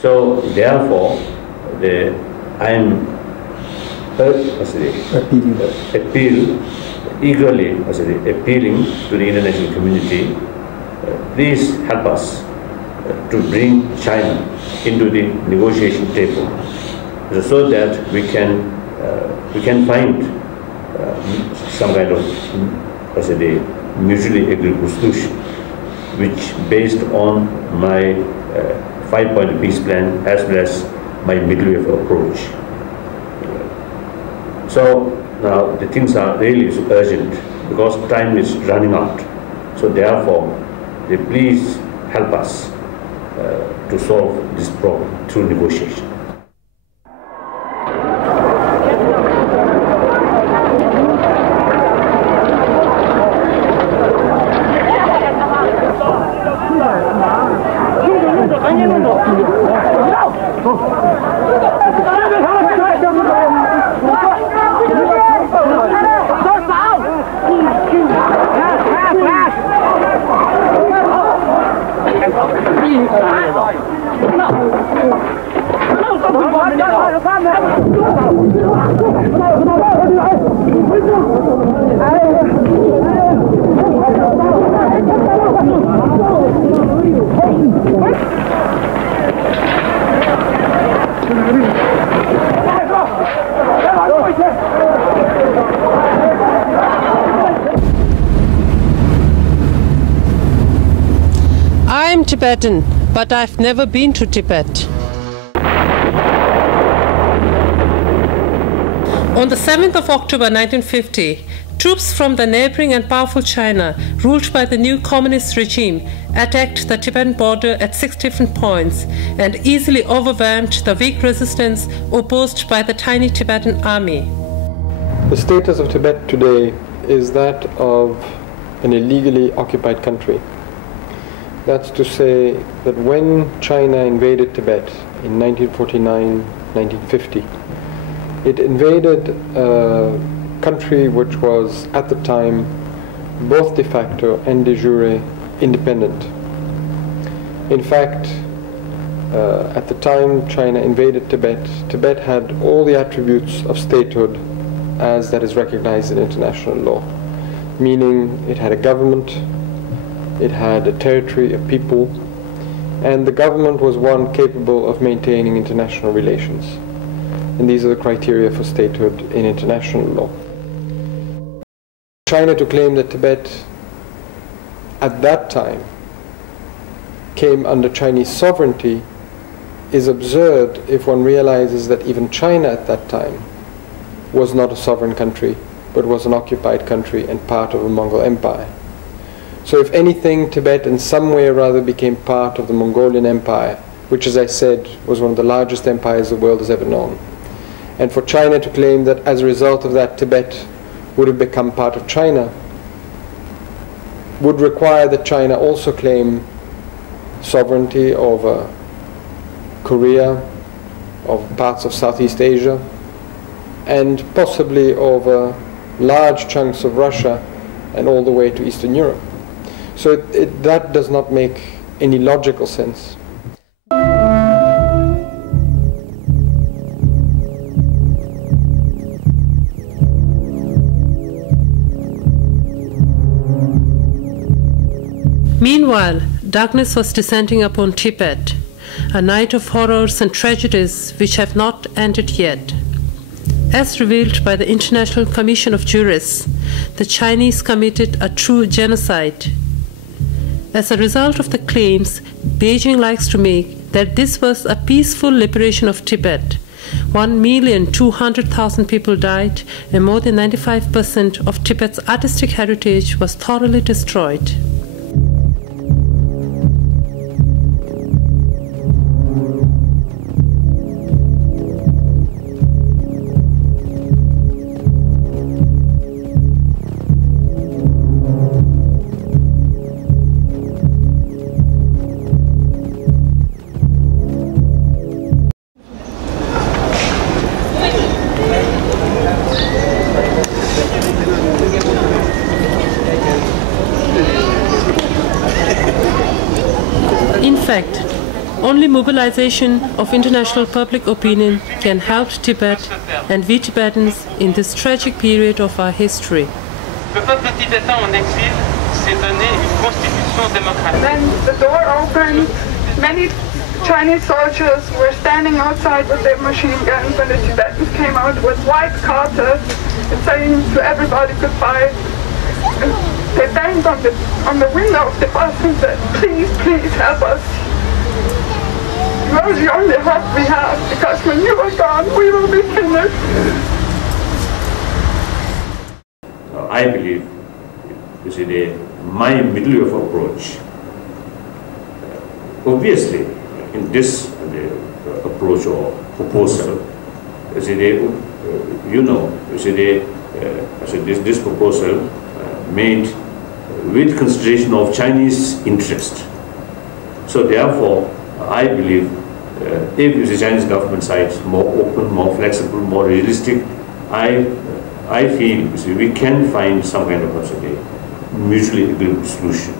So therefore, I am appealing to the international community, please help us to bring China into the negotiation table, so that we can find some kind of mutually agreeable solution, which based on my 5-point peace plan as well as my middle wave approach. So now the things are really urgent because time is running out. So therefore, please help us to solve this problem through negotiation. I'm Tibetan, but I've never been to Tibet. On the 7th of October 1950, troops from the neighboring and powerful China, ruled by the new communist regime, attacked the Tibetan border at 6 different points and easily overwhelmed the weak resistance opposed by the tiny Tibetan army. The status of Tibet today is that of an illegally occupied country. That's to say that when China invaded Tibet in 1949-1950, it invaded a country which was at the time both de facto and de jure independent. In fact, at the time China invaded Tibet, Tibet had all the attributes of statehood as that is recognized in international law, meaning it had a government, it had a territory, a people, and the government was one capable of maintaining international relations. And these are the criteria for statehood in international law. China to claim that Tibet at that time came under Chinese sovereignty is absurd if one realizes that even China at that time was not a sovereign country, but was an occupied country and part of a Mongol empire. So if anything, Tibet in some way or rather became part of the Mongolian Empire, which, as I said, was one of the largest empires the world has ever known. And for China to claim that as a result of that, Tibet would have become part of China, would require that China also claim sovereignty over Korea, over parts of Southeast Asia, and possibly over large chunks of Russia and all the way to Eastern Europe. So that does not make any logical sense. Meanwhile, darkness was descending upon Tibet, a night of horrors and tragedies which have not ended yet. As revealed by the International Commission of Jurists, the Chinese committed a true genocide. As a result of the claims Beijing likes to make that this was a peaceful liberation of Tibet, 1,200,000 people died and more than 95% of Tibet's artistic heritage was thoroughly destroyed. In fact, Only mobilization of international public opinion can help Tibet and we Tibetans in this tragic period of our history. Le peuple tibétain en exil s'est donné une constitution démocratique. Then the door opened. Many Chinese soldiers were standing outside with their machine guns, and the Tibetans came out with white carters and saying to everybody goodbye. And they banged on the window of the bus and said, "Please, please help us. You are the only hope we have, because when you are gone, we will be finished." I believe, you see, my middle of approach, obviously, in this approach or proposal, you see, this proposal made with consideration of Chinese interest. So therefore, I believe if the Chinese government side is more open, more flexible, more realistic, I feel we can find some kind of a mutually agreeable solution.